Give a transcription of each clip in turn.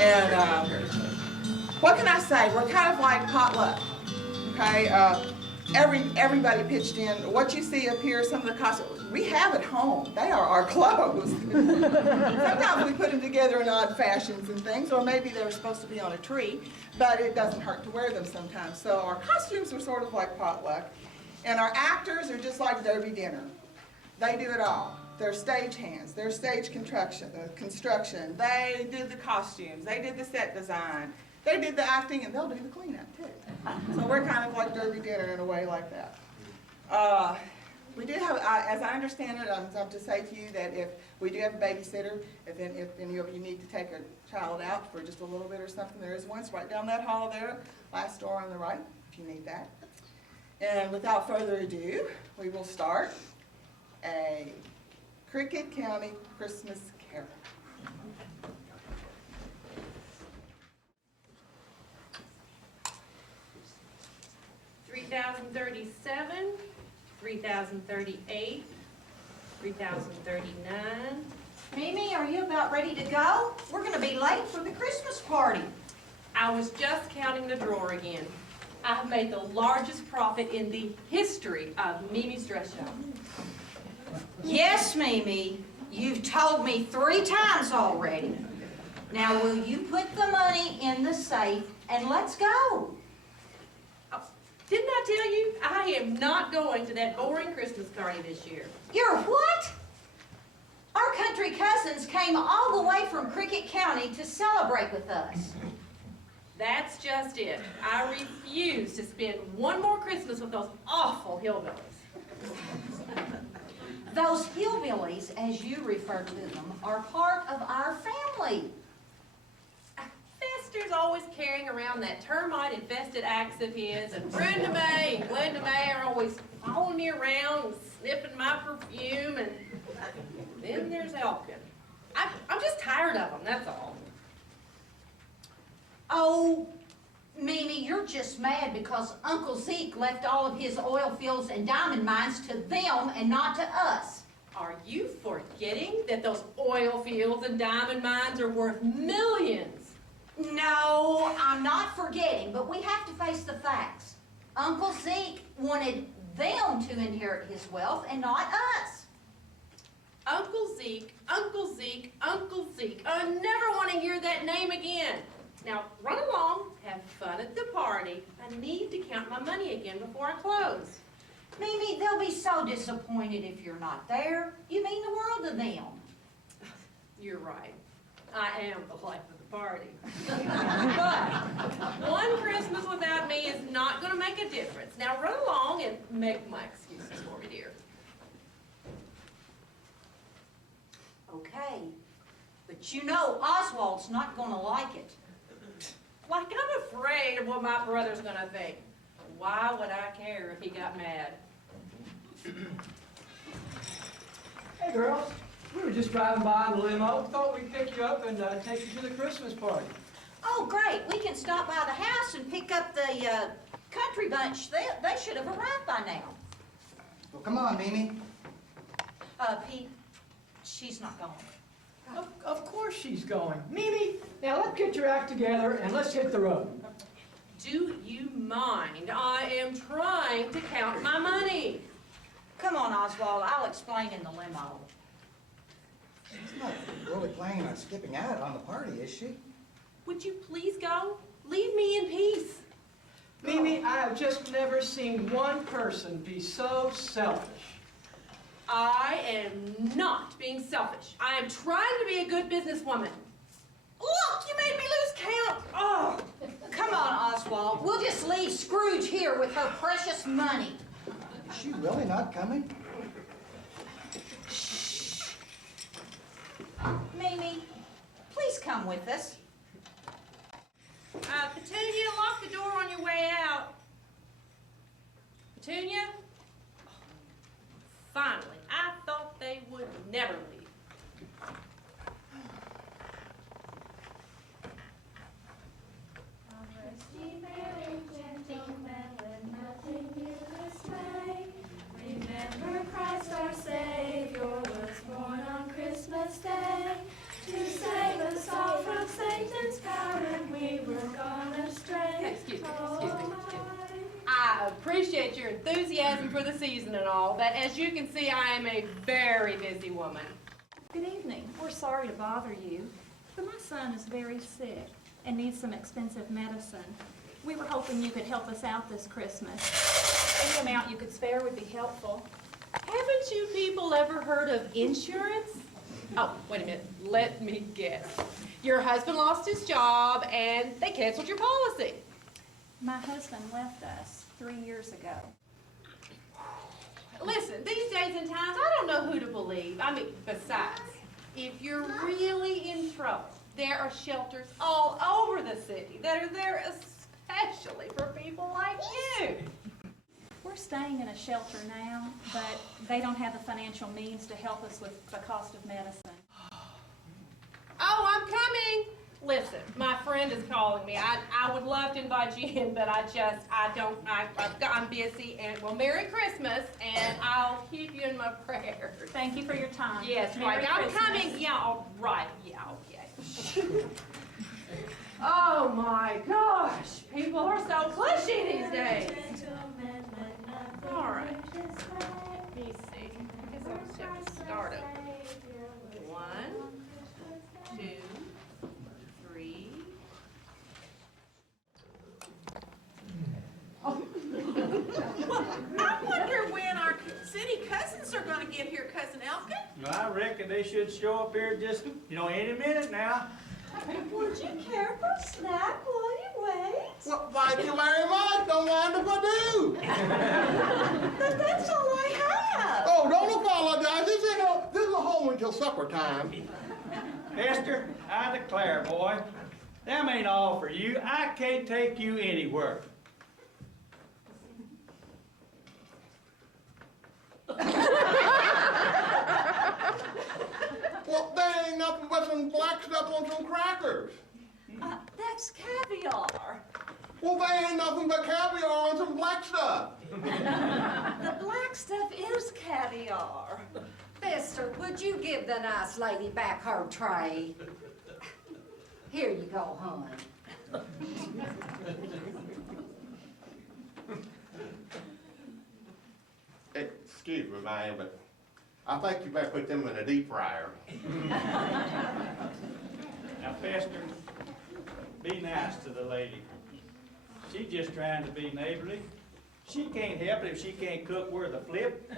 And what can I say? We're kind of like potluck. Okay, everybody pitched in. What you see up here, some of the costumes we have at home, they are our clothes. Sometimes we put them together in odd fashions and things, or maybe they're supposed to be on a tree, but it doesn't hurt to wear them sometimes. So our costumes are sort of like potluck, and our actors are just like Derby Dinner. They do it all. They're stage hands, they're stage construction, they did the costumes, they did the set design, they did the acting, and they'll do the cleanup too. So we're kind of like Derby Dinner in a way like that. We do have, as I understand it, I'm to say to you that if we do have a babysitter, if any of you need to take a child out for just a little bit or something, there is one right down that hall there, last door on the right, if you need that. And without further ado, we will start a Cricket County Christmas Carol. $3,037, $3,038, $3,039. Mimi, are you about ready to go? We're going to be late for the Christmas party. I was just counting the drawer again. I have made the largest profit in the history of Mimi's Dress Shop. Yes, Mimi. You've told me 3 times already. Now, will you put the money in the safe and let's go? Didn't I tell you I am not going to that boring Christmas party this year? You're what? Our country cousins came all the way from Cricket County to celebrate with us. That's just it. I refuse to spend one more Christmas with those awful hillbillies. Those hillbillies, as you refer to them, are part of our family. Fester's always carrying around that termite-infested axe of his, and Brenda May and Glenda May are always following me around and sniffing my perfume, and then there's Elkin. I'm just tired of them, that's all. Oh, Mimi, you're just mad because Uncle Zeke left all of his oil fields and diamond mines to them and not to us. Are you forgetting that those oil fields and diamond mines are worth millions? No, I'm not forgetting, but we have to face the facts. Uncle Zeke wanted them to inherit his wealth and not us. Uncle Zeke, Uncle Zeke, Uncle Zeke. I never want to hear that name again. Now, run along, have fun at the party. I need to count my money again before I close. Mimi, they'll be so disappointed if you're not there. You mean the world to them. You're right. I am the life of the party. But one Christmas without me is not going to make a difference. Now, run along and make my excuses for me, dear. Okay, but you know Oswald's not going to like it. Like I'm afraid of what my brother's going to think. Why would I care if he got mad? Hey girls, we were just driving by in the limo. Thought we'd pick you up and take you to the Christmas party. Oh, great. We can stop by the house and pick up the country bunch. They should have arrived by now. Well, come on, Mimi. Pete, she's not going. Of course she's going. Mimi, now let's get your act together and let's hit the road. Do you mind? I am trying to count my money. Come on, Oswald. I'll explain in the limo. She's not really planning on skipping out on the party, is she? Would you please go? Leave me in peace. Mimi, I have just never seen one person be so selfish. I am not being selfish. I am trying to be a good businesswoman. Look, you made me lose count. Oh, Come on, Oswald. We'll just leave Scrooge here with her precious money. Is she really not coming? Mimi, please come with us. Petunia, lock the door on your way out. Petunia? Finally, I thought they would never leave. Remember Christ our Savior was born on Christmas Day to save us all from Satan's power and we were gone astray. Excuse me. I appreciate your enthusiasm for the season and all, but as you can see, I am a very busy woman. Good evening. We're sorry to bother you, but my son is very sick and needs some expensive medicine. We were hoping you could help us out this Christmas. Any amount you could spare would be helpful. Haven't you people ever heard of insurance? Oh, wait a minute, let me guess. Your husband lost his job and they canceled your policy. My husband left us 3 years ago. Listen, these days and times, I don't know who to believe. I mean, besides, if you're really in trouble, there are shelters all over the city that are there especially for people like you. We're staying in a shelter now, but they don't have the financial means to help us with the cost of medicine. Oh, I'm coming. Listen, my friend is calling me. I would love to invite you in, but I'm busy, and well, Merry Christmas, and I'll keep you in my prayers. Thank you for your time. Yes, Merry right. I'm Christmas. coming. Yeah, all right. Yeah, okay. Oh my gosh, people are so pushy these days. All right. Let me see. I guess I'll just have to start up. 1, 2, 3. I wonder when our city cousins are gonna get here, Cousin Elkin. Well, I reckon they should show up here just, any minute now. Would you care for a snack while you wait? Well, thank you very much. Don't mind if I do. But that's all I have. Oh, don't apologize. This is a home until supper time. Esther, I declare, boy, them ain't all for you. I can't take you anywhere. Well, there ain't nothing but some black stuff on some crackers. That's caviar. Well, there ain't nothing but caviar on some black stuff. The black stuff is caviar. Mister, would you give the nice lady back her tray? Here you go, hon. Excuse me, ma'am, but I think you better put them in a deep fryer. Now, Fester, be nice to the lady. She's just trying to be neighborly. She can't help it if she can't cook worth a flip.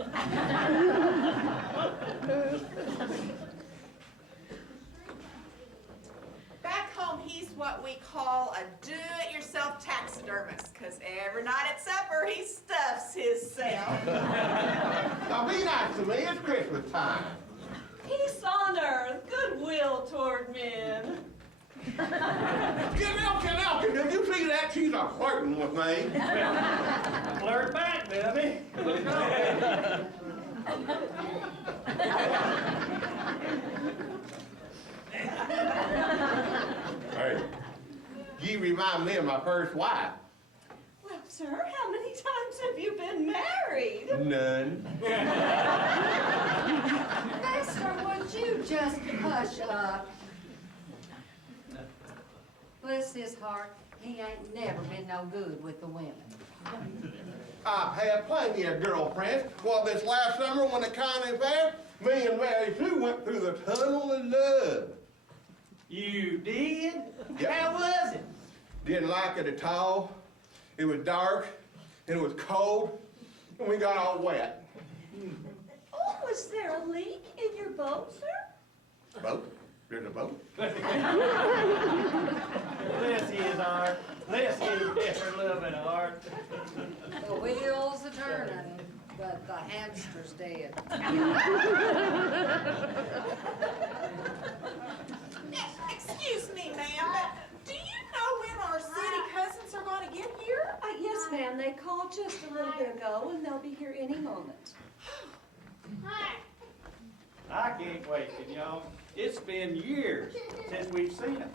Back home, he's what we call a do-it-yourself taxidermist, because every night at supper, he stuffs himself. Now, be nice to me. It's Christmas time. Peace on earth, goodwill toward men. Get Elkin, did you see that? She's a flirting with me. Flirt back, Debbie. Hey, you remind me of my first wife. Well, sir, how many times have you been married? None. Mister, would you just hush up? Bless his heart, he ain't never been no good with the women. I've had plenty of girlfriends. Well, this last summer when the county fair, me and Mary Sue went through the tunnel of love. You did? Yep. How was it? Didn't like it at all. It was dark, and it was cold, and we got all wet. Oh, was there a leak in your boat, sir? Boat? There's a boat? Bless his heart. Bless his ever loving heart. The wheels are turning, but the hamster's dead. Excuse me, ma'am, but do you know when our city cousins are gonna get here? Yes, ma'am, they called just a little bit ago, and they'll be here any moment. I can't wait, y'all. It's been years since we've seen them.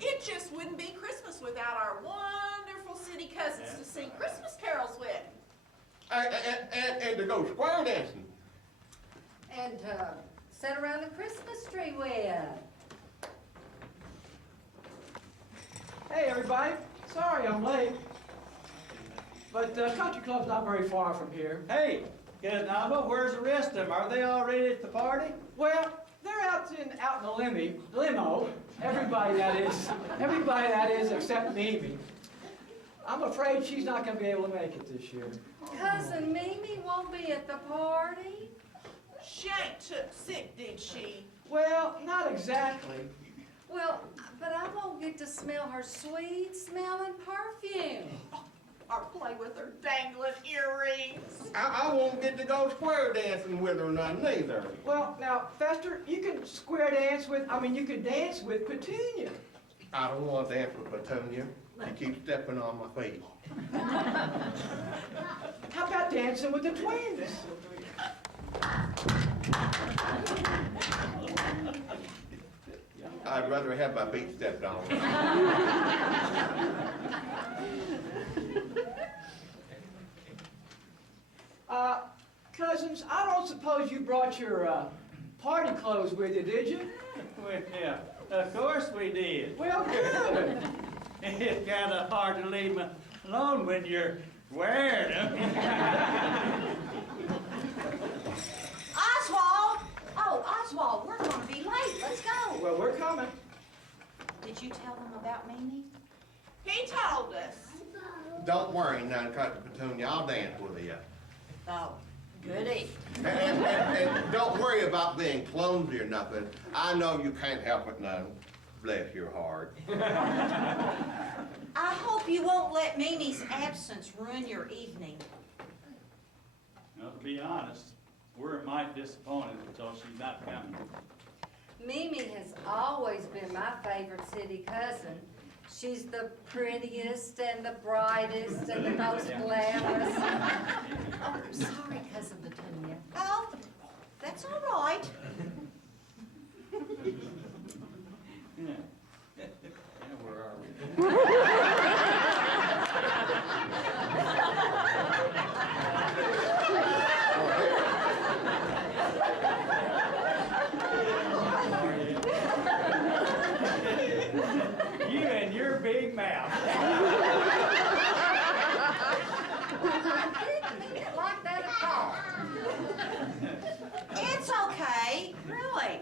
It just wouldn't be Christmas without our wonderful city cousins to sing Christmas carols with. And to go square dancing. And sit around the Christmas tree with. Hey, everybody. Sorry I'm late. But Country Club's not very far from here. Hey, Nava, where's the rest of them? Are they already at the party? Well, they're out in the limo. Everybody that is. Everybody that is except Mimi. I'm afraid she's not going to be able to make it this year. Cousin Mimi won't be at the party? She ain't took sick, did she? Well, not exactly. Well, but I won't get to smell her sweet smelling perfume. Or play with her dangling earrings? I won't get to go square dancing with her none neither. Well, now, Fester, you can you can dance with Petunia. I don't want to dance with Petunia. She keeps stepping on my feet. How about dancing with the twins? I'd rather have my feet stepped on. Cousins, I don't suppose you brought your party clothes with you, did you? Well, yeah, of course we did. Well, good. It's kind of hard to leave them alone when you're wearing them. Oswald! Oh, Oswald, we're gonna be late. Let's go. Well, we're coming. Did you tell them about Mimi? He told us. Don't worry, none, Country Petunia. I'll dance with you. Oh, goody. And don't worry about being clumsy or nothing. I know you can't help it none. Bless your heart. I hope you won't let Mimi's absence ruin your evening. Well, to be honest, we're mighty disappointed because she's not coming. Mimi has always been my favorite city cousin. She's the prettiest and the brightest and the most glamorous. Oh, I'm sorry, Cousin Petunia. Oh, that's all right. Yeah. Yeah, where are we? You and your big mouth. I didn't mean it like that at all. It's okay, really.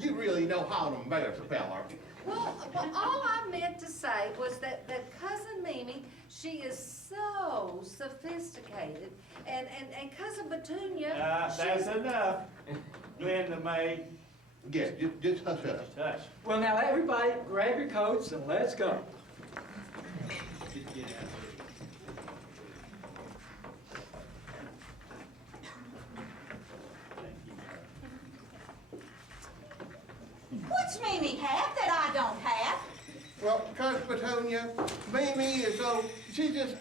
You really know how to embarrass a fella. Well, all I meant to say was that Cousin Mimi, she is so sophisticated, and Cousin Petunia, That's enough, Glenda May. Yes, just hush hush. Touch. Well, now, everybody, grab your coats and let's go. Just get out. What's Mimi have that I don't have? Well, Cousin Petunia, Mimi is so, she's just,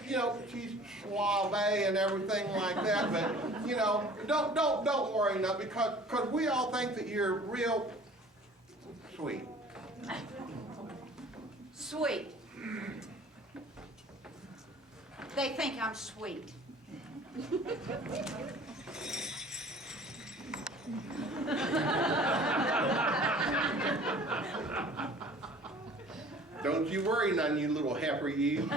she's suave and everything like that, but, don't worry now, because we all think that you're real sweet. Sweet. They think I'm sweet. Don't you worry none, you little heifer, you.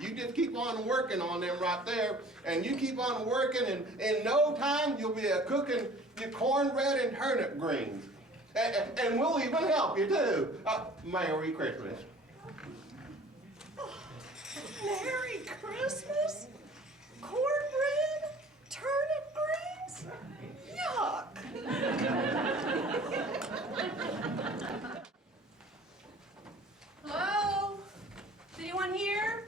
You just keep on working on them right there, and you keep on working, and in no time you'll be cooking your cornbread and turnip greens. And we'll even help you too. Merry Christmas. Merry Christmas? Cornbread? Turnip greens? Yuck! Hello? Is anyone here?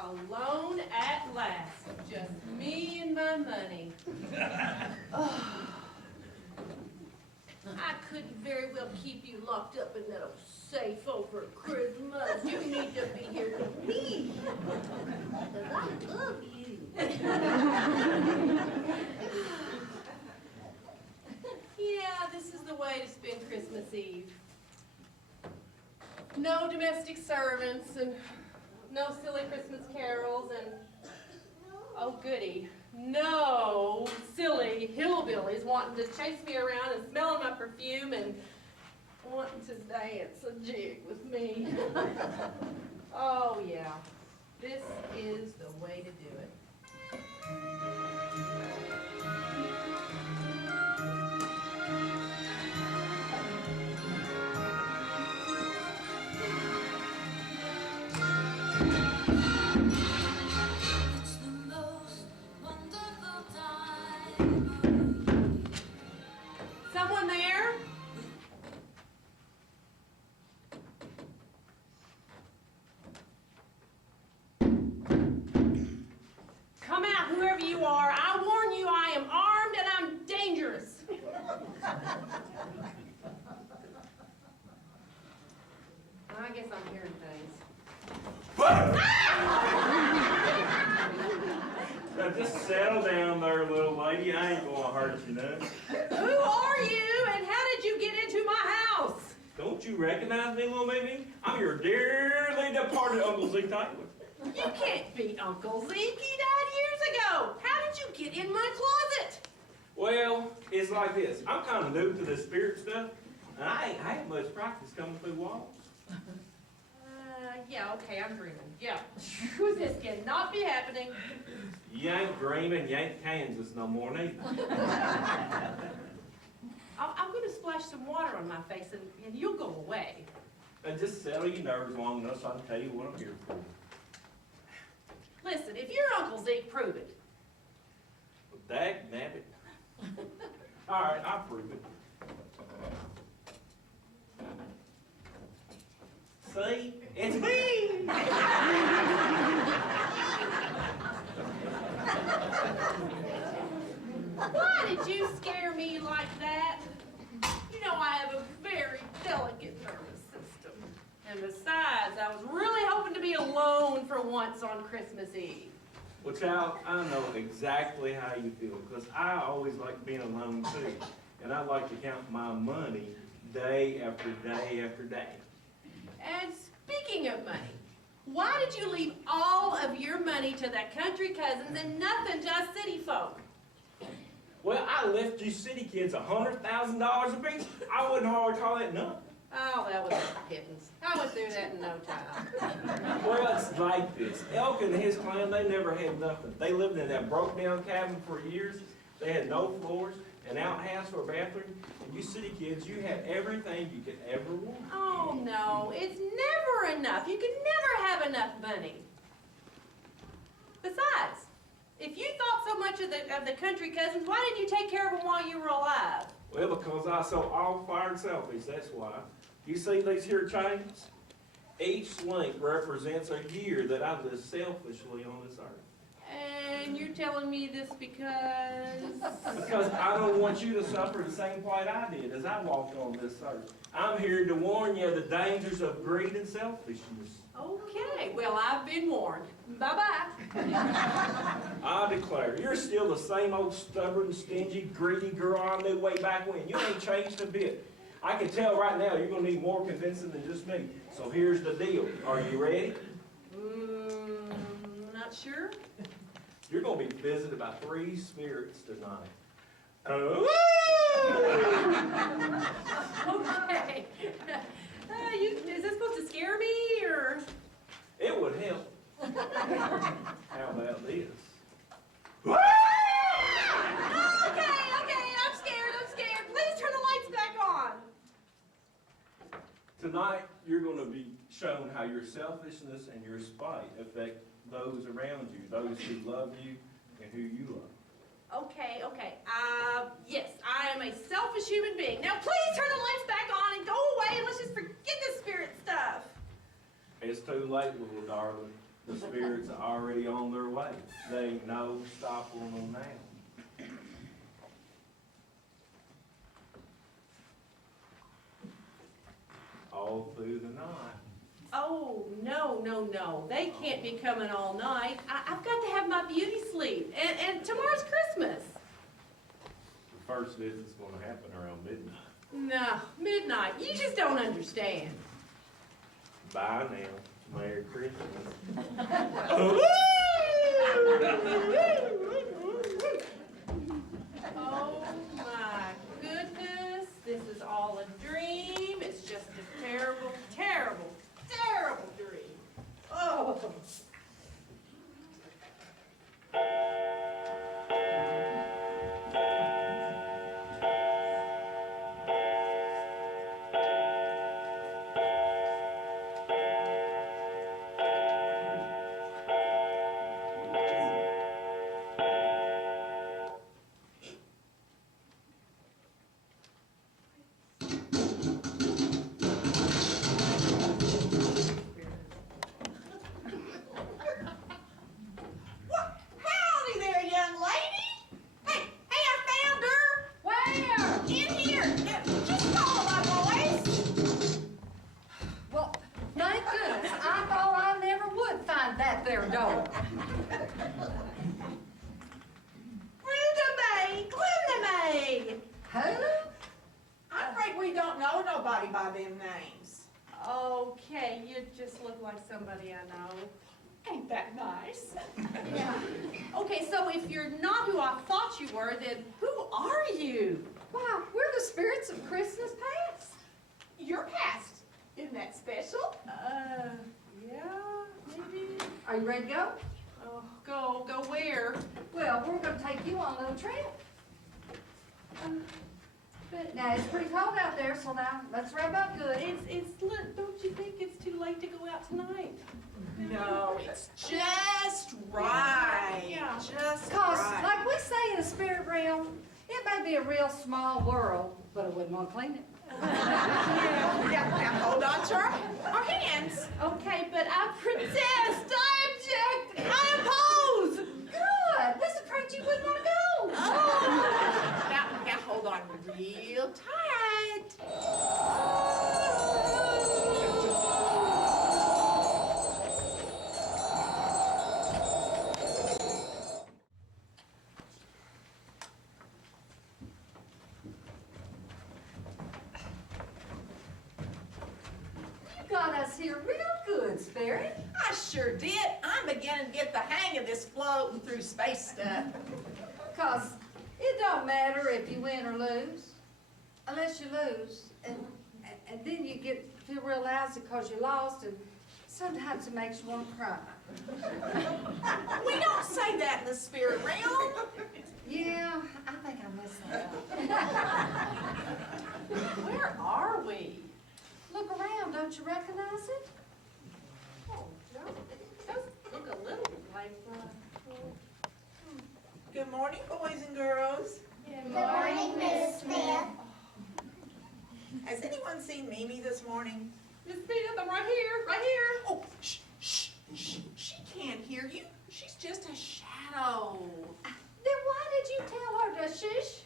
Alone at last. Just me and my money. I couldn't very well keep you locked up in that old safe over Christmas. You need to be here with me. Because I love you. Yeah, this is the way to spend Christmas Eve. No domestic servants and no silly Christmas carols and, oh goody, no silly hillbillies wanting to chase me around and smelling my perfume and wanting to dance a jig with me. Oh yeah, this is the way to do it. Someone there? Come out, whoever you are. I warn you, I am armed and I'm dangerous. I guess I'm hearing things. Now just settle down there, little lady. I ain't gonna hurt you none. Who are you and how did you get into my house? Don't you recognize me, little baby? I'm your dearly departed Uncle Zeke Tyler. You can't be Uncle Zeke. He died years ago. How did you get in my closet? Well, it's like this. I'm kind of new to this spirit stuff, and I ain't had much practice coming through walls. Yeah, okay, I'm dreaming. Yeah. This cannot be happening. You ain't dreaming, you ain't Kansas no more neither. I'm going to splash some water on my face and you'll go away. And just settle your nerves long enough so I can tell you what I'm here for. Listen, if you're Uncle Zeke, prove it. Dag nabbit. All right, I'll prove it. See? It's me! Why did you scare me like that? You know I have a very delicate nervous system. And besides, I was really hoping to be alone for once on Christmas Eve. Well, child, I know exactly how you feel, because I always like being alone too. And I like to count my money day after day after day. And speaking of money, why did you leave all of your money to the country cousins and nothing to us city folk? Well, I left you city kids $100,000 apiece. I wouldn't hardly call that nothing. Oh, that was pittance. I went through that in no time. Well, it's like this. Elk and his clan, they never had nothing. They lived in that broke-down cabin for years. They had no floors, an outhouse or a bathroom. And you city kids, you had everything you could ever want. Oh, no, it's never enough. You can never have enough money. Besides, if you thought so much of the country cousins, why didn't you take care of them while you were alive? Well, because I so all-fired selfish, that's why. You see these here chains? Each link represents a year that I lived selfishly on this earth. And you're telling me this because... Because I don't want you to suffer the same plight I did as I walked on this earth. I'm here to warn you of the dangers of greed and selfishness. Okay, well, I've been warned. Bye-bye. I declare, you're still the same old stubborn, stingy, greedy girl I knew way back when. You ain't changed a bit. I can tell right now you're going to need more convincing than just me. So here's the deal. Are you ready? Not sure. You're going to be visited by 3 spirits tonight. Oh! Okay. Is this supposed to scare me, or? It would help. How about this? Okay, I'm scared. Please turn the lights back on. Tonight, you're going to be shown how your selfishness and your spite affect those around you, those who love you and who you love. Okay. Yes, I am a selfish human being. Now please turn the lights back on and go away and let's just forget this spirit stuff. It's too late, little darling. The spirits are already on their way. They ain't no stopping them now. All through the night. Oh, no. They can't be coming all night. I've got to have my beauty sleep. And tomorrow's Christmas. The first visit's going to happen around midnight. No, midnight. You just don't understand. Bye now. Merry Christmas. just look like somebody I know. Ain't that nice? Yeah. Okay, so if you're not who I thought you were, then who are you? Wow, we're the spirits of Christmas past. Your past, isn't that special? Yeah, maybe. Are you ready to go? Oh, go where? Well, we're gonna take you on a little trip. Now, it's pretty cold out there, so now let's wrap up good. Don't you think it's too late to go out tonight? No, it's just right. Yeah. Just Cause, right. like we say in the spirit realm, it may be a real small world, but I wouldn't want to clean it. Yeah, now hold on to our hands. Okay, but I protest, I object, I oppose! Good, this is afraid you wouldn't want to go. Now hold on real tight. You got us here real good, Spirit. I sure did. I'm beginning to get the hang of this floating through space stuff. Cause it don't matter if you win or lose, unless you lose, and then you feel real lousy because you lost, and sometimes it makes you want to cry. We don't say that in the spirit realm. Yeah, I think I messed that up. Where are we? Look around, don't you recognize it? Oh, no, it does look a little like, Good morning, boys and girls. Good morning, Miss Smith. Has anyone seen Mimi this morning? Miss Smith, I'm right here. Oh, shh, shh, shh. She can't hear you. She's just a shadow. Then why did you tell her to shush?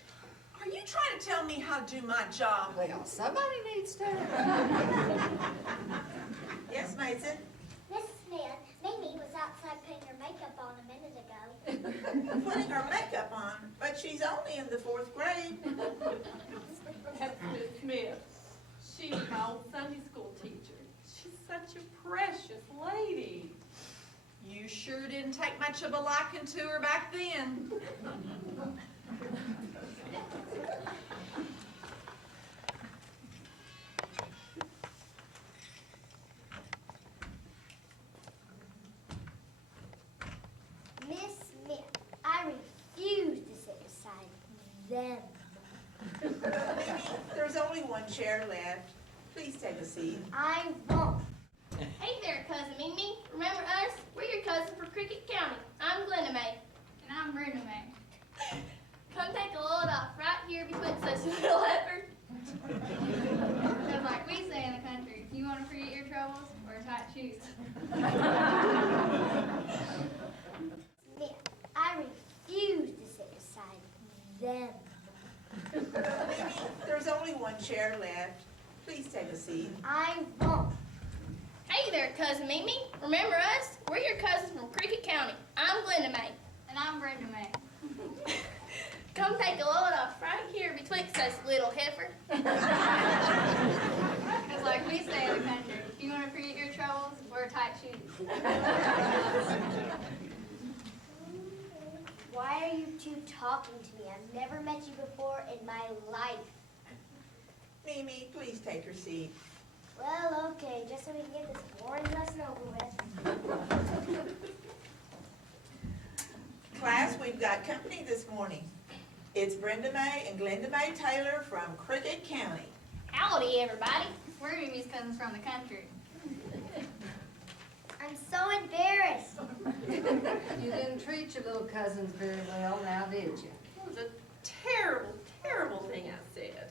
Are you trying to tell me how to do my job? Well, somebody needs to. Yes, Mason? Miss Smith, Mimi was outside putting her makeup on a minute ago. Putting her makeup on, but she's only in the 4th grade. That's Miss Smith. She's my old Sunday school teacher. She's such a precious lady. You sure didn't take much of a liking to her back then. Miss Smith, I refuse to sit beside them. Mimi, there's only one chair left. Please take a seat. I won't. Hey there, Cousin Mimi. Remember us? We're your cousins from Cricket County. I'm Glenda May. And I'm Brenda May. Come take a load off right here between such little effort. Because like we say in the country, if you want to forget your troubles, wear tight shoes. Smith, I refuse to sit beside them. Mimi, there's only one chair left. Please take a seat. I won't. Hey there, Cousin Mimi. Remember us? We're your cousins from Cricket County. I'm Glenda May. And I'm Brenda May. Come take a load off right here betwixt us, little heifer. Because like we say in the country, if you want to forget your troubles, wear tight shoes. Why are you two talking to me? I've never met you before in my life. Mimi, please take your seat. Well, okay, just so we can get this boring lesson over with. Class, we've got company this morning. It's Brenda May and Glenda May Taylor from Cricket County. Howdy, everybody. We're Mimi's cousins from the country. I'm so embarrassed. You didn't treat your little cousins very well, now did you? It was a terrible, terrible thing I said.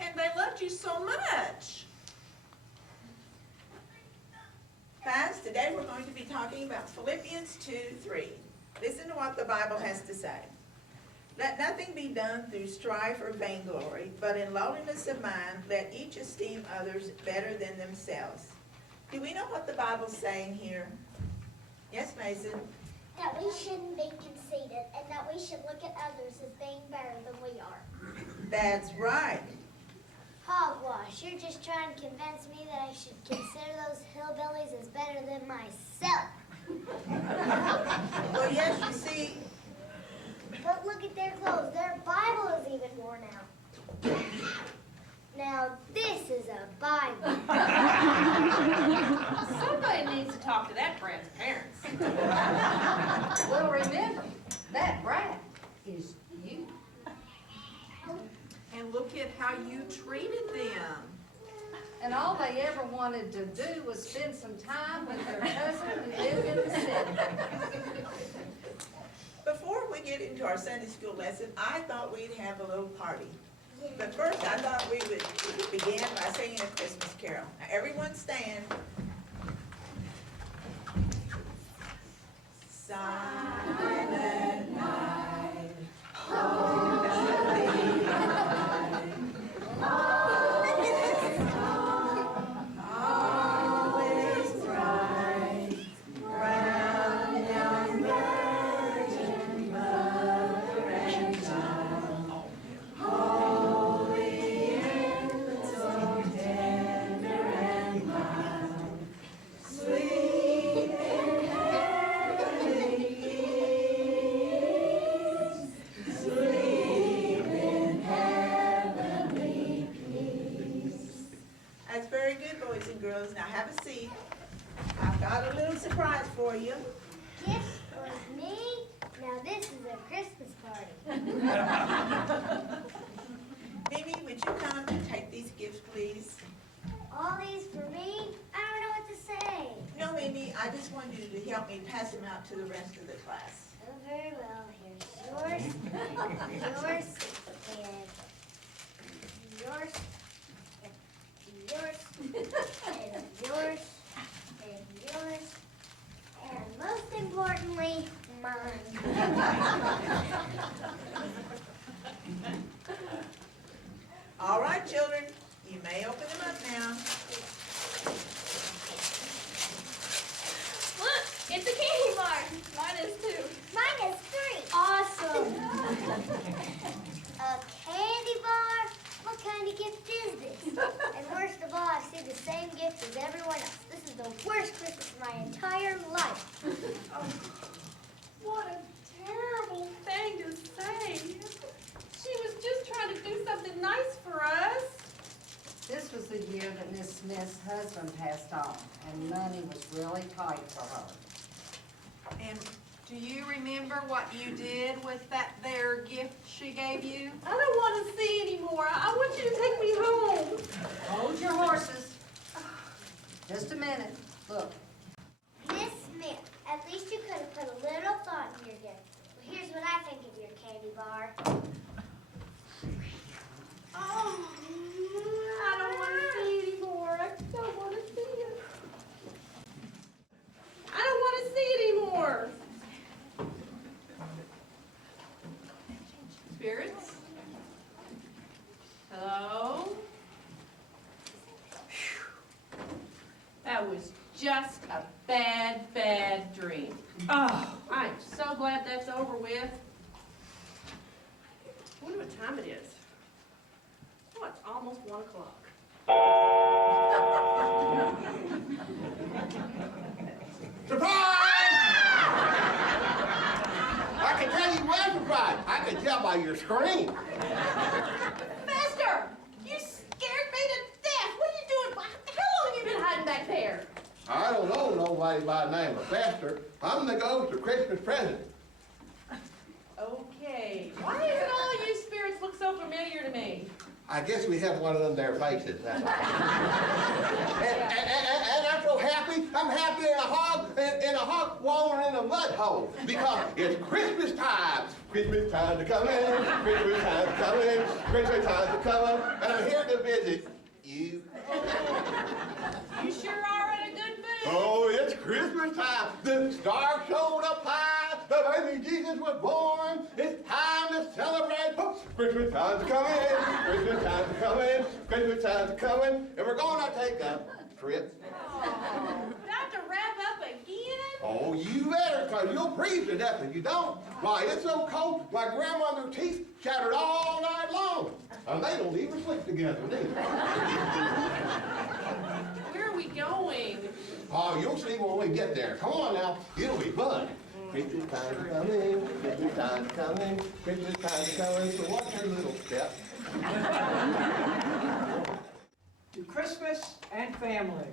And they loved you so much. Class, today we're going to be talking about Philippians 2:3. Listen to what the Bible has to say. Let nothing be done through strife or vainglory, but in lowliness of mind, let each esteem others better than themselves. Do we know what the Bible's saying here? Yes, Mason? That we shouldn't be conceited and that we should look at others as being better than we are. That's right. Hogwash, you're just trying to convince me that I should consider those hillbillies than myself. Well, yes, you see, But look at their clothes. Their Bible is even worn out. Now, this is a Bible. Somebody needs to talk to that brat's parents. Well, remember, that brat is you. and look at how you treated them. And all they ever wanted to do was spend some time with their cousin who lived in the city. Before we get into our Sunday school lesson, I thought we'd have a little party. But first, I thought we would begin by singing a Christmas carol. Now, everyone stand. Silent night, holy night, all is bright, round young virgin mother and child. Holy infant, so tender and mild, sleep in heavenly peace, sleep in heavenly peace. That's very good, boys and girls. Now have a seat. I've got a little surprise for you. Gifts for me? Now this is a Christmas party. Mimi, would you come and take these gifts, please? All these for me? I don't know what to say. No, Mimi, I just wanted you to help me pass them out to the rest of the class. Oh, very well. Here's yours, yours, and yours, and yours, and yours, and yours, and most importantly, mine. All right, children, you may open them up now. Look, it's a candy bar. Mine is too. Mine is 3. Awesome. A candy bar? What kind of gift is this? And worst of all, I see the same gift as everyone else. This is the worst Christmas of my entire life. What a terrible thing to say. She was just trying to do something nice for us. This was the year that Miss Smith's husband passed on, and money was really tight for her. And do you remember what you did with that there gift she gave you? I don't want to see anymore. I want you to take me home. Hold your horses. Just a minute. Look, Miss Smith, at least you could have put a little thought in your gift. Well, here's what I think of your candy bar. Oh, I don't want to see anymore. I don't want to see it. I don't want to see anymore. Spirits? Hello? Phew. That was just a bad, bad dream. Oh, I'm so glad that's over with. I wonder what time it is. Oh, it's almost 1 o'clock. Surprise! I can tell you what surprise. I can tell by your scream. Master, you scared me to death. What are you doing? How long have you been hiding back there? I don't know nobody by the name of Fester. I'm the ghost of Christmas present. Okay. Why does all of you spirits look so familiar to me? I guess we have one of them there faces, that's all. and I'm so happy. I'm happy in a hog wallowing in a mud hole because it's Christmas time. Christmas time to come in. Christmas time to come in. Christmas time to come in. And I'm here to visit you. You sure are in a good mood. Oh, it's Christmas time. The star showed up high. The baby Jesus was born. It's time to celebrate. Oh, Christmas time to come in. Christmas time to come in. Christmas time to come in. And we're going to take a trip. Oh, do I have to wrap up again? Oh, you better, because you'll freeze to death if you don't. Why, it's so cold, my grandmother's teeth shattered all night long. And they don't even sleep together, do they? Where are we going? Oh, you'll see when we get there. Come on now, it'll be fun. Christmas time's coming, Christmas time's coming, Christmas time's coming, so watch your little step. To Christmas and family.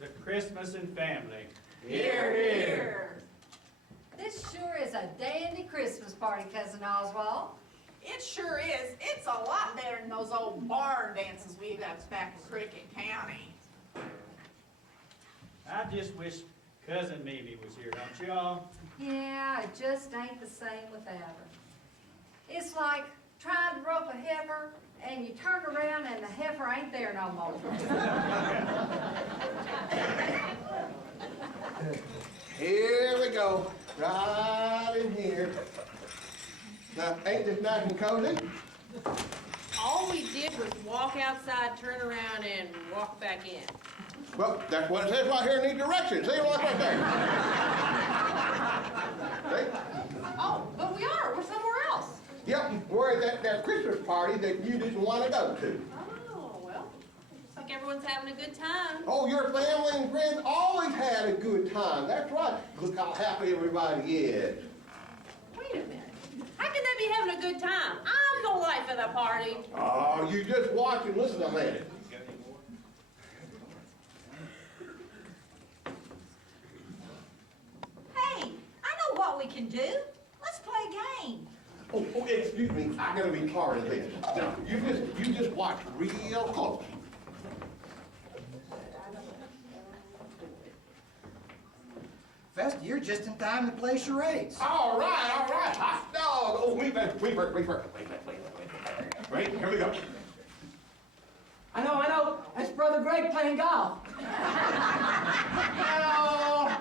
To Christmas and family. Here, here. This sure is a dandy Christmas party, Cousin Oswald. It sure is. It's a lot better than those old barn dances we got back in Cricket County. I just wish Cousin Mimi was here, don't y'all? Yeah, it just ain't the same without her. It's like trying to rope a heifer and you turn around and the heifer ain't there no more. Here we go, right in here. Now, ain't this nice and cozy? All we did was walk outside, turn around, and walk back in. Well, that's what it says right here in these directions. See, look right there. See? Oh, but we're somewhere else. Yep, we're at that Christmas party that you didn't want to go to. Oh, well, looks like everyone's having a good time. Oh, your family and friends always had a good time. That's right. Look how happy everybody is. Wait a minute. How can they be having a good time? I'm the life of the party. Oh, you just watch and listen a minute. Hey, I know what we can do. Let's play a game. Oh, excuse me. I gotta be part of this. Now, you just watch real close. Festa, you're just in time to play charades. All right, hot dog. Oh, wait, here we go. I know. That's Brother Greg playing golf. No!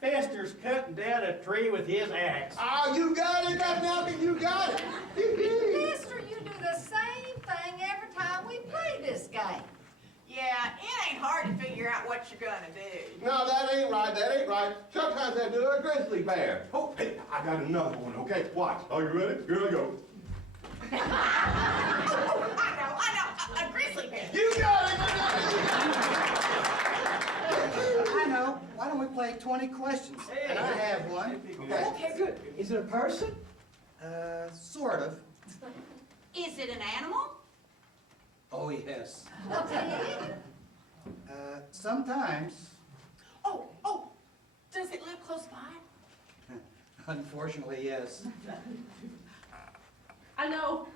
Fester's cutting down a tree with his axe. Oh, you got it, Malcolm, you got it. Mister, you do the same thing every time we play this game. Yeah, it ain't hard to figure out what you're gonna do. No, that ain't right. Sometimes I do a grizzly bear. Oh, hey, I got another one, okay? Watch. Are you ready? Here I go. I know, a grizzly bear. You got it, I know. Why don't we play 20 questions? And I have one. Okay, good. Is it a person? Sort of. Is it an animal? Oh, yes. A pig? Sometimes. Oh, does it live close by? Unfortunately, yes. I know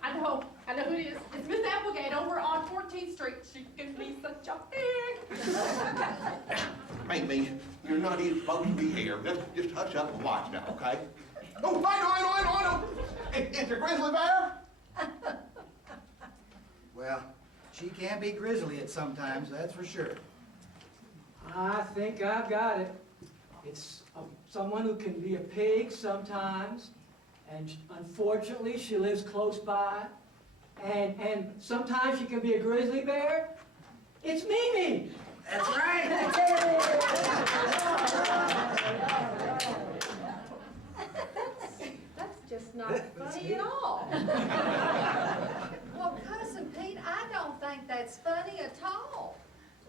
who it is. It's Miss Applegate over on 14th Street. She can be such a pig. Amy, you're not even supposed to be here. Just hush up and watch now, okay? Oh, I know. It's a grizzly bear? Well, she can be grizzly at sometimes, that's for sure. I think I've got it. It's someone who can be a pig sometimes, and unfortunately she lives close by, and sometimes she can be a grizzly bear. It's Mimi! That's right! That's just not funny at all. Well, Cousin Pete, I don't think that's funny at all.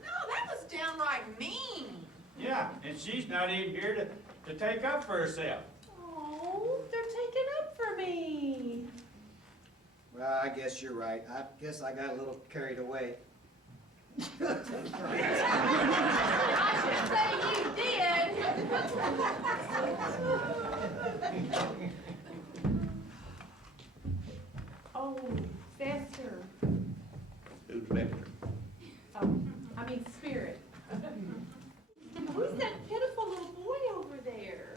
No, that was downright mean. Yeah, and she's not even here to take up for herself. Oh, they're taking up for me. Well, I guess you're right. I guess I got a little carried away. I should say you did. Oh, Fester. Who's Fester? I mean Spirit. Who's that pitiful little boy over there?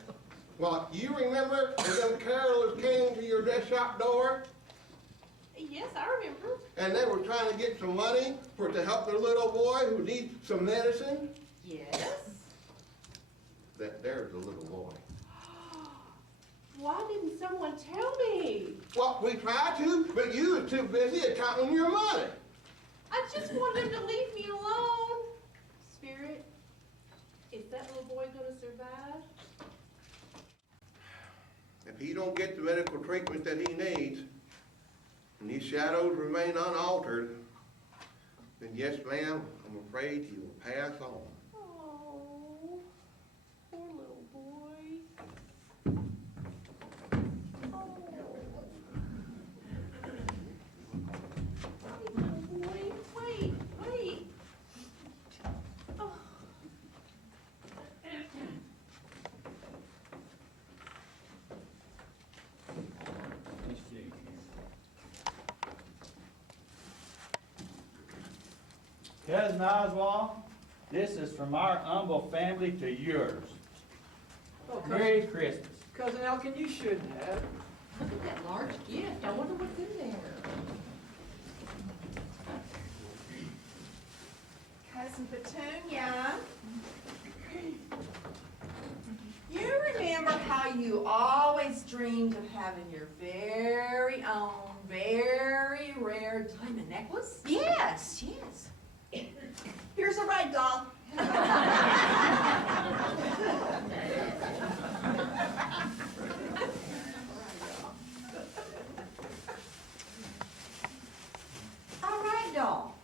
Well, you remember when them carolers came to your dress shop door? Yes, I remember. And they were trying to get some money to help their little boy who needs some medicine? Yes. There's the little boy. Why didn't someone tell me? Well, we tried to, but you were too busy counting your money. I just wanted him to leave me alone. Spirit, is that little boy gonna survive? If he don't get the medical treatment that he needs, and these shadows remain unaltered, then yes, ma'am, I'm afraid he will pass on. Oh. Cousin Oswald, this is from our humble family to yours. Oh, Merry Christmas. Cousin Elkin, you shouldn't have. Look at that large gift. I wonder what's in there. Cousin Petunia, you remember how you always dreamed of having your very own, very rare diamond necklace? Yes, yes. Here's a rag doll. A rag doll.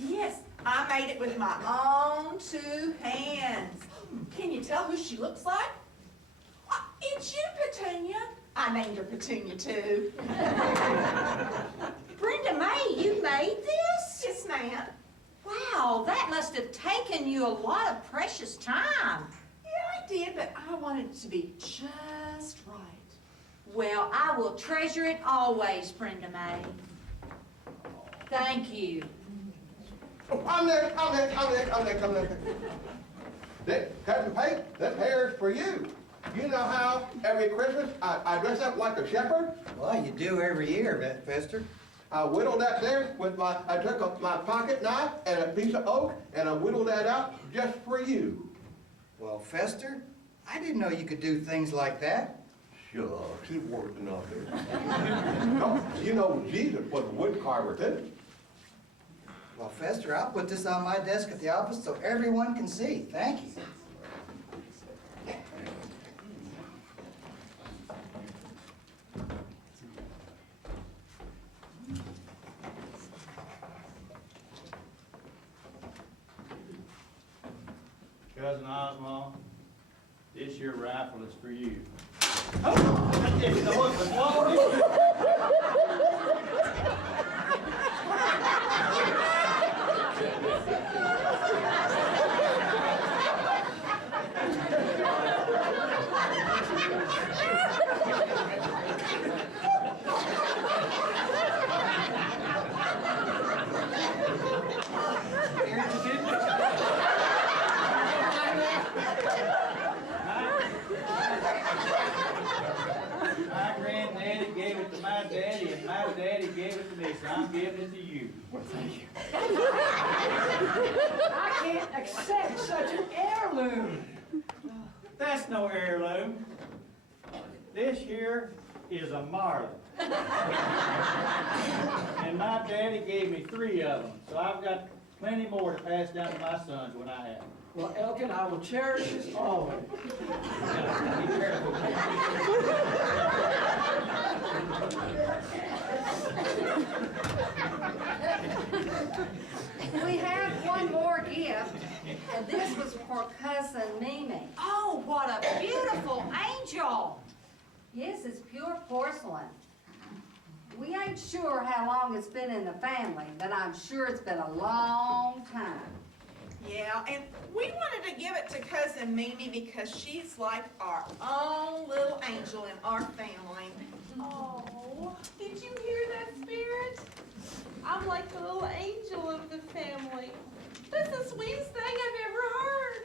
Yes, I made it with my own 2 hands. Can you tell who she looks like? It's you, Petunia. I named her Petunia, too. Brenda May, you made this? Yes, ma'am. Wow, that must have taken you a lot of precious time. Yeah, I did, but I wanted it to be just right. Well, I will treasure it always, Brenda May. Thank you. Oh, I'm next. Cousin Pate, this hair is for you. You know how every Christmas I dress up like a shepherd? Well, you do every year, Fester. I whittled that there with I took my pocket knife and a piece of oak and I whittled that out just for you. Well, Fester, I didn't know you could do things like that. Shucks, it worked enough there. No, you know Jesus was a wood carver too. Well, Fester, I'll put this on my desk at the office so everyone can see. Thank you. Cousin Oswald, this your rifle is for you. Oh, I didn't know it was loaded. My granddaddy gave it to my daddy, and my daddy gave it to me, so I'm giving it to you. Well, thank you. I can't accept such an heirloom. That's no heirloom. This here is a marlin. And my daddy gave me 3 of them, so I've got plenty more to pass down to my sons when I have them. Well, Elkin, I will cherish this always. Be careful. We have one more gift, and this was for Cousin Mimi. Oh, what a beautiful angel. Yes, it's pure porcelain. We ain't sure how long it's been in the family, but I'm sure it's been a long time. Yeah, and we wanted to give it to Cousin Mimi because she's like our own little angel in our family. Oh, did you hear that, Spirit? I'm like the little angel of the family. That's the sweetest thing I've ever heard.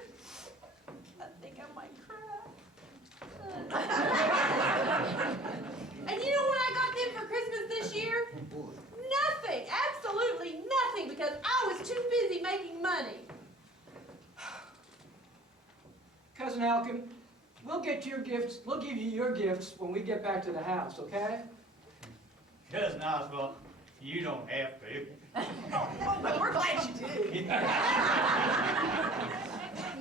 I think I might cry. And you know what I got them for Christmas this year? Nothing, absolutely nothing, because I was too busy making money. Cousin Elkin, we'll give you your gifts when we get back to the house, okay? Cousin Oswald, you don't have to. Oh, but we're glad you did.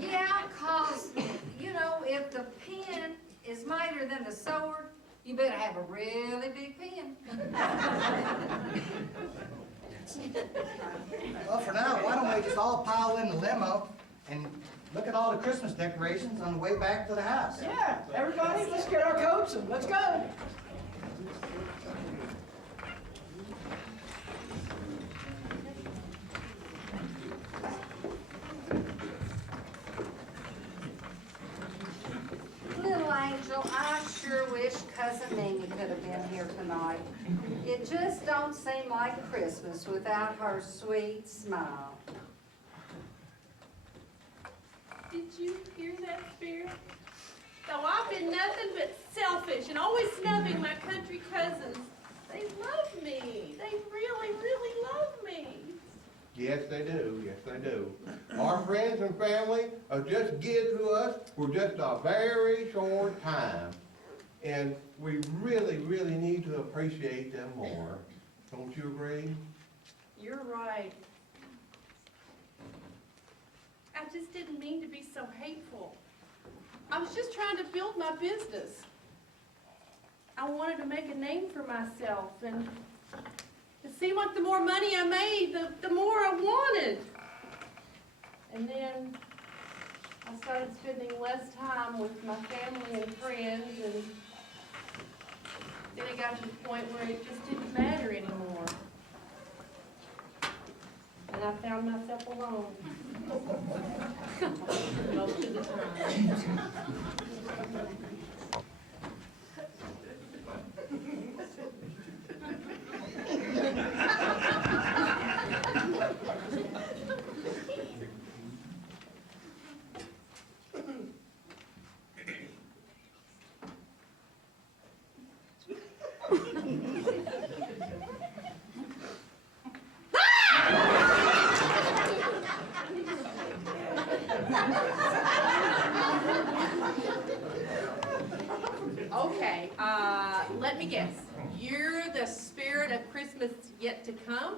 Yeah, 'cause, you know, if the pen is mightier than the sword, you better have a really big pen. Well, for now, why don't we just all pile in the limo and look at all the Christmas decorations on the way back to the house? Yeah, everybody, let's get our coats and let's go. Little angel, I sure sure wish Cousin Mimi could have been here tonight. It just don't seem like Christmas without her sweet smile. Did you hear that, Spirit? Though I've been nothing but selfish and always snubbing my country cousins, they love me. They really, really love me. Yes, they do. Yes, they do. Our friends and family are just good to us for just a very short time. And we really, really need to appreciate them more. Don't you agree? You're right. I just didn't mean to be so hateful. I was just trying to build my business. I wanted to make a name for myself, and it seemed like the more money I made, the more I wanted. And then I started spending less time with my family and friends, and then it got to the point where it just didn't matter anymore. And I found myself alone. Most of the time. Okay, let me guess. You're the spirit of Christmas yet to come?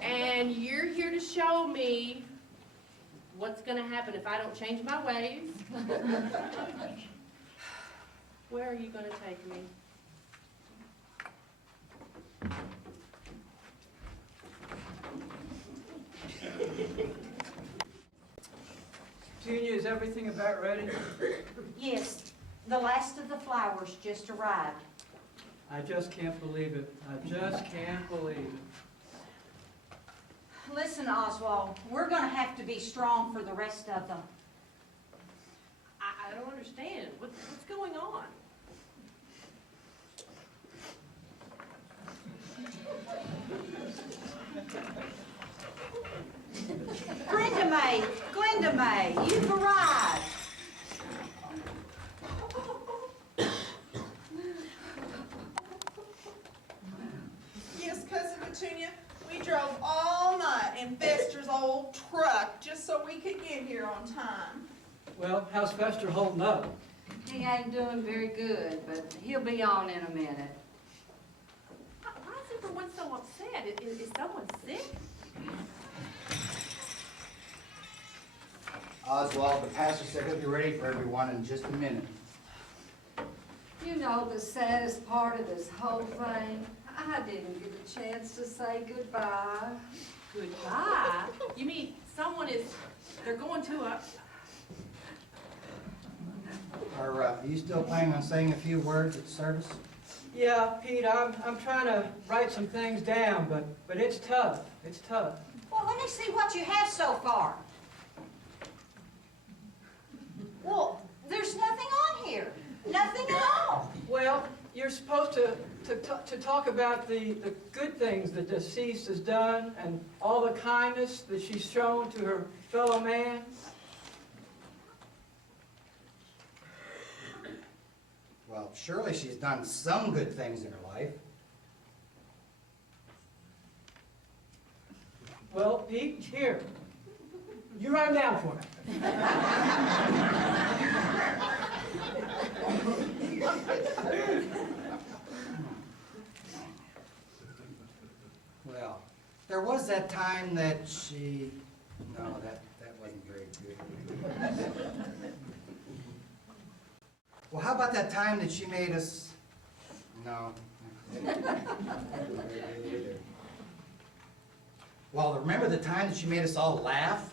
And you're here to show me what's going to happen if I don't change my ways? Where are you going to take me? Petunia, is everything about ready? Yes, the last of the flowers just arrived. I just can't believe it. I just can't believe it. Listen, Oswald, we're gonna have to be strong for the rest of them. I don't understand. What's going on? Glenda May, you've arrived. Yes, Cousin Petunia, we drove all night in Fester's old truck just so we could get here on time. Well, how's Fester holding up? He ain't doing very good, but he'll be on in a minute. Why is everyone so upset? Is someone sick? Oswald, the pastor said he'll be ready for everyone in just a minute. You know the saddest part of this whole thing? I didn't get a chance to say goodbye. Goodbye? You mean they're going to a... Are you still planning on saying a few words at the service? Yeah, Pete, I'm trying to write some things down, but it's tough. It's tough. Well, let me see what you have so far. Well, there's nothing on here. Nothing at all. Well, you're supposed to talk about the good things the deceased has done and all the kindness that she's shown to her fellow man. Well, surely she's done some good things in her life. Well, Pete, here. You write them down for me. Well, there was that time that she... No, that wasn't very good. Well, how about that time that she made us... No. Well, remember the time that she made us all laugh?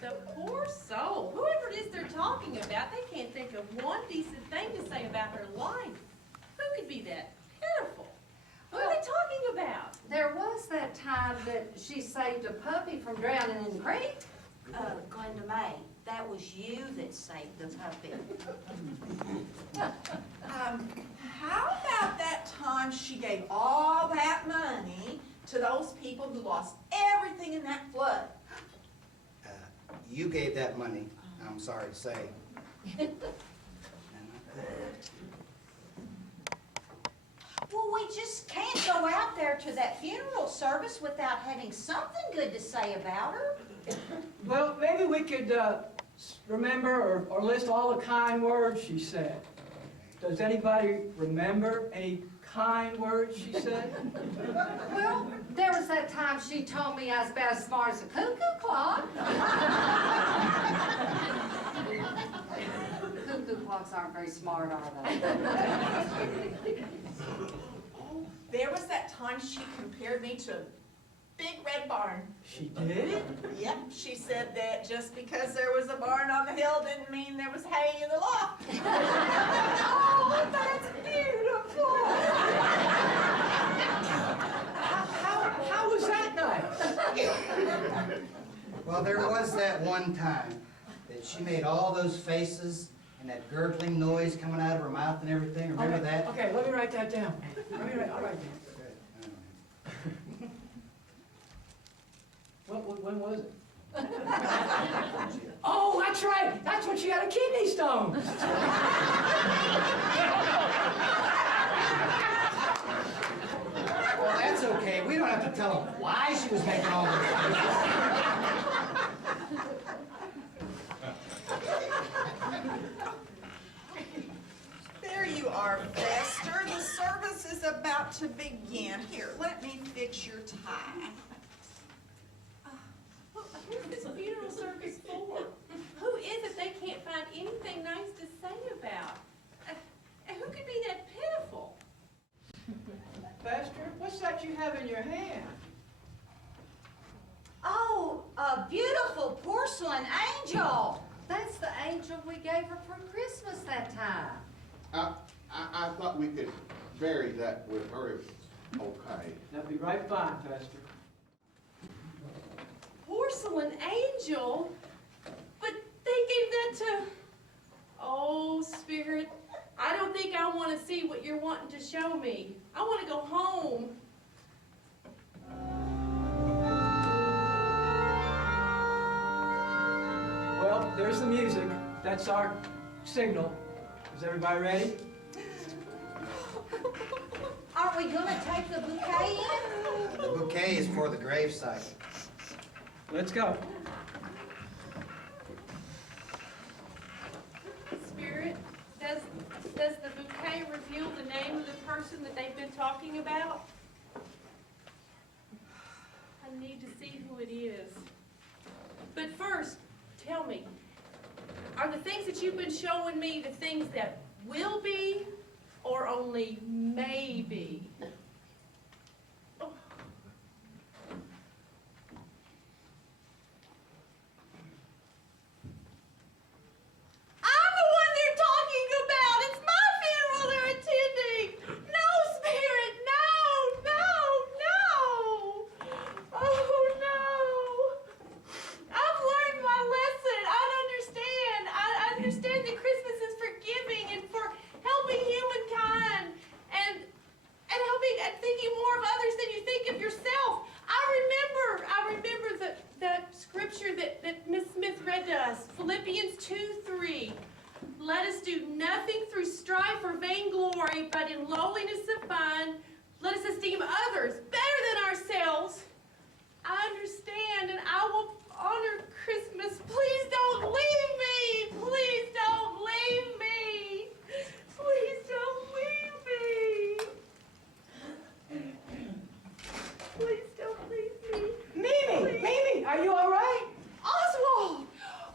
The poor soul. Whoever it is they're talking about, they can't think of one decent thing to say about her life. Who could be that pitiful? What are they talking about? There was that time that she saved a puppy from drowning in the creek. Glenda May, that was you that saved the puppy. How about that time she gave all that money to those people who lost everything in that flood? You gave that money, I'm sorry to say. Well, we just can't go out there to that funeral service without having something good to say about her. Well, maybe we could remember or list all the kind words she said. Does anybody remember any kind words she said? Well, there was that time she told me I was about as smart as a cuckoo clock. Cuckoo clocks aren't very smart, are they? Oh, there was that time she compared me to a big red barn. She did? Yep, she said that just because there was a barn on the hill didn't mean there was hay in the loft. Oh, that's beautiful. How was that nice? Well, there was that one time that she made all those faces and that gurgling noise coming out of her mouth and everything. Remember that? Okay, let me write that down. I'll write that. When was it? Oh, that's right. That's when she had a kidney stone. Well, that's okay. We don't have to tell them why she was making all those faces. There you are, Fester. The service is about to begin. Here, let me fix your tie. Who's this funeral service for? Who is it they can't find anything nice to say about? And who could be that pitiful? Fester, what's that you have in your hand? Oh, a beautiful porcelain angel. That's the angel we gave her for Christmas that time. I thought we could bury that with her if it's okay. That'd be right fine, Fester. Porcelain angel? But they gave that to... Oh, Spirit, I don't think I want to see what you're wanting to show me. I want to go home. Well, there's the music. That's our signal. Is everybody ready? Aren't we gonna take the bouquet in? The bouquet is for the gravesite. Let's go. Spirit, does the bouquet reveal the name of the person that they've been talking about? I need to see who it is. But first, tell me, are the things that you've been showing me the things that will be or only may be? Oh. I'm the one they're talking about! It's my funeral they're attending! No, Spirit, no, no, no! Oh, no! I've learned my lesson. I understand. I understand that Christmas is for giving and for helping humankind and helping and thinking more of others than you think of yourself. I remember the scripture that Miss Smith read to us, Philippians 2:3. Let us do nothing through strife or vainglory, but in lowliness of mind, let us esteem others better than ourselves. I understand, and I will honor Christmas. Please don't leave me. Please don't leave me. Please don't leave me. Please don't leave me. Mimi! Mimi, are you all right? Oswald!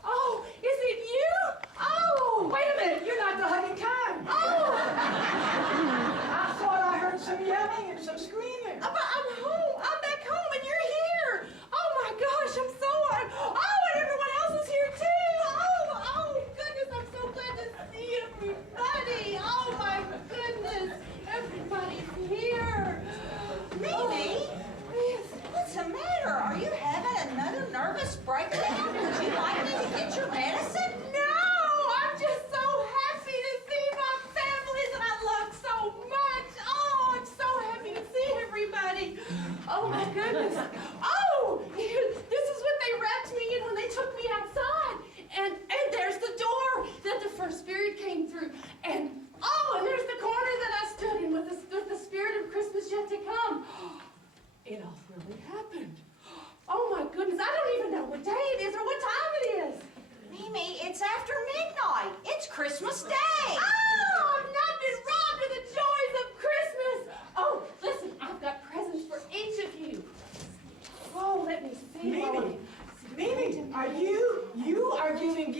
Oh, is it you? Oh! Wait a minute, you're not the hugging kind. Oh! I thought I heard some yelling and some screaming. But I'm home. I'm back home.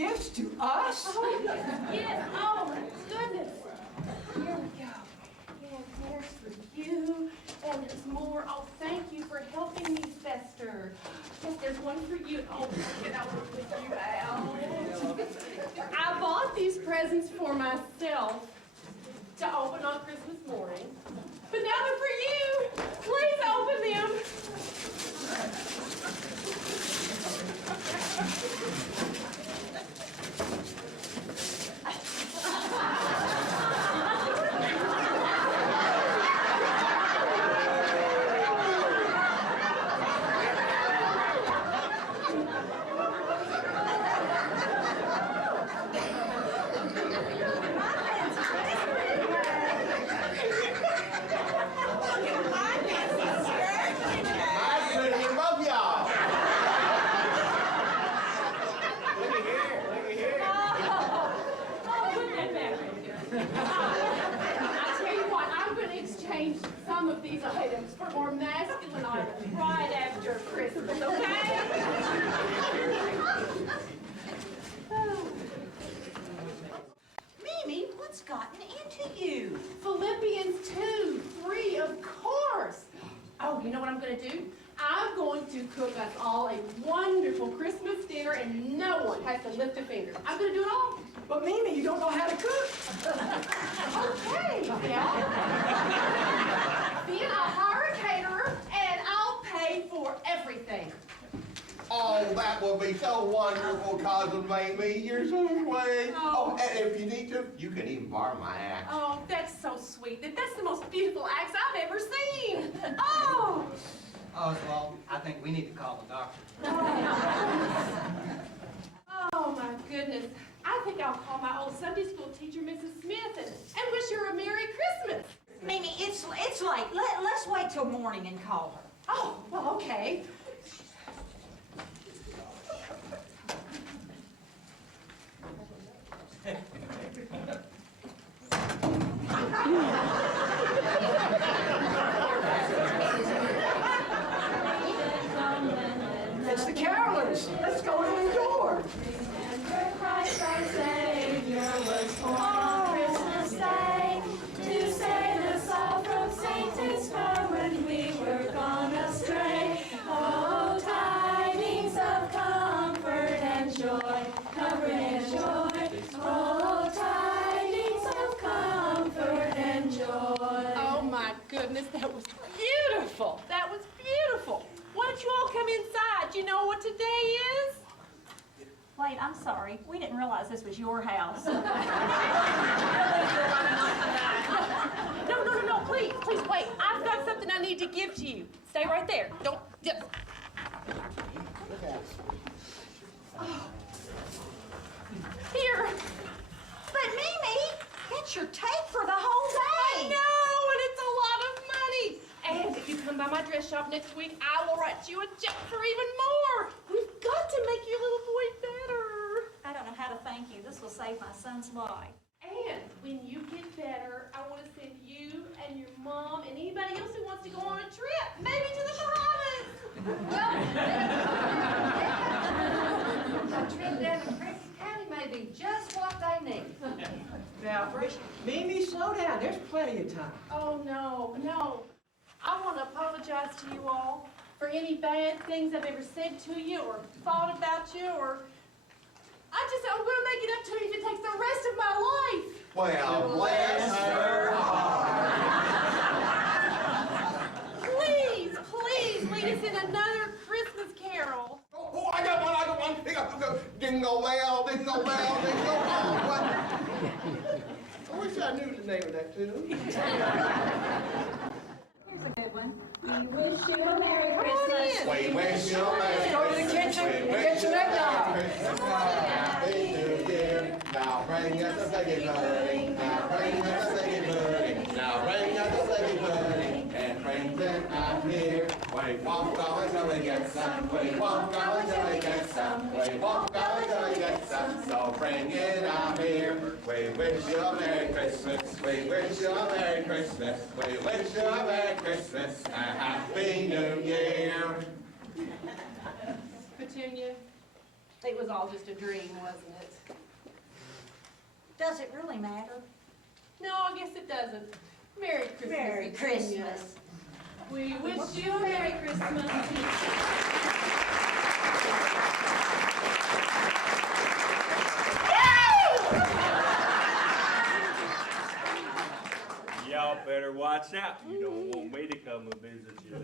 gifts to us? Oh, yes, oh, my goodness. Here we go. And there's for you, and there's more. Oh, thank you for helping me, Fester. Yes, there's one for you. Oh, look at work with you, Al. I bought these presents for myself to open on Christmas morning, but now they're for you. Please open them. Right after Christmas, okay? Mimi, what's gotten into you? Philippians 2:3, of course. Oh, you know what I'm going to do? I'm going to cook us all a wonderful Christmas dinner, and no one has to lift a finger. I'm going to do it all. But Mimi, you don't know how to cook. Okay, yeah. Then I'll hire a caterer, and I'll pay for everything. Oh, that would be so wonderful, Cousin Mamie. You're so sweet. Oh, and if you need to, you can even borrow my axe. Oh, that's so sweet. That's the most beautiful axe I've ever seen. Oh! Oswald, I think we need to call the doctor. Oh, my goodness. I think I'll call my old Sunday school teacher, Mrs. Smith, and wish her a Merry Christmas. Mimi, it's late. Let's wait till morning and call her. Oh, well, okay. It's the carolers. Let's go to the door. Christ our Savior was born on Christmas Day to save us all from Satan's power when we were gone astray. Oh, tidings of comfort and joy, comfort and joy. Oh, tidings of comfort and joy. Oh, my goodness, that was beautiful. That was beautiful. Why don't you all come inside? You know what today is? Wait, I'm sorry. We didn't realize this was your house. No, please, wait. I've got something I need to give to you. Stay right there. Don't, just. Here. But Mimi, that's your take for the whole day. I know, and it's a lot of money. And if you come by my dress shop next week, I will write you a check for even more. We've got to make your little boy better. I don't know how to thank you. This will save my son's life. And when you get better, I want to send you and your mom and anybody else who wants to go on a trip, maybe to the Bahamas. A trip down to Cricket County may be just what they need. Now, Mimi, slow down. There's plenty of time. Oh, no. I want to apologize to you all for any bad things I've ever said to you or thought about you, or I'm going to make it up to you if it takes the rest of my life. Well, bless her heart. Please lead us in another Christmas carol. Oh, I got one. Jingle bell, jingle bell, jingle bell. I wish I knew the name of that tune. Here's a good one. We wish you a Merry Christmas. We wish you a Merry Go to the kitchen and get some eggnog. Happy New Year. Now bring us a sleigh pudding. Now bring us a sleigh pudding. Now bring us a sleigh pudding. And friends that I'm here. We won't go until we get some. We won't go until we get some. We won't go until we get some. So bring it out here. We wish you a Merry Christmas. We wish you a Merry Christmas. We wish you a Merry Christmas. A Happy New Year. Petunia, It was all just a dream, wasn't it? Does it really matter? No, I guess it doesn't. Merry Christmas. Merry Virginia. Christmas. We wish you a Merry Christmas. Y'all better watch out. You don't want me to come and visit you.